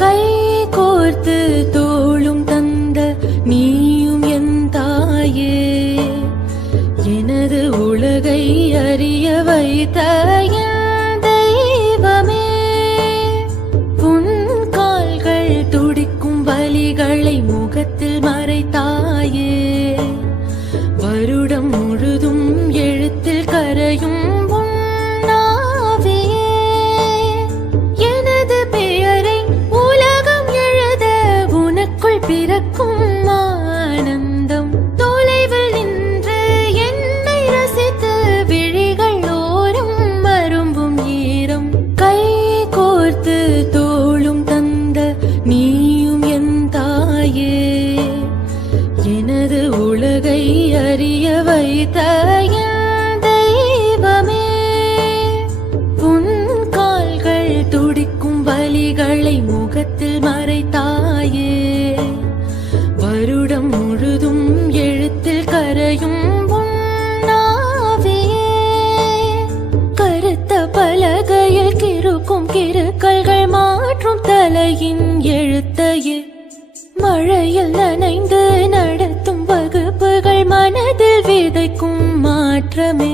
கை கோர்த்து தோளும் தந்த நீயும் என் தாயே, எனது உலகை அறிய வைத்த என் தெய்வமே. உன் கால்கள் துடிக்கும் வலிகளை முகத்தில் மறைத்தாயே, வருடம் முழுதும் எழுத்தில் கரையும் பிறக்கும் ஆனந்தம். தொலைவில் நின்று என்னை ரசித்து விழிகள் ஓரும் மரும்பும் ஈரம். கை கோர்த்து தோளும் தந்த நீயும் என் தாயே, எனது உலகை அறிய வைத்த என் தெய்வமே. உன் கால்கள் துடிக்கும் வலிகளை முகத்தில் மறைத்தாயே, வருடம் முழுதும் எழுத்தில் கரையும் உன்னாவியே. கருத்த பலகையில் கிறுக்கும் கிறுக்கல்கள் மாற்றும் தலையின் எழுத்தையே, மழையில் நனைந்து நடத்தும் வகுப்புகள் மனதில் விதைக்கும் மாற்றமே.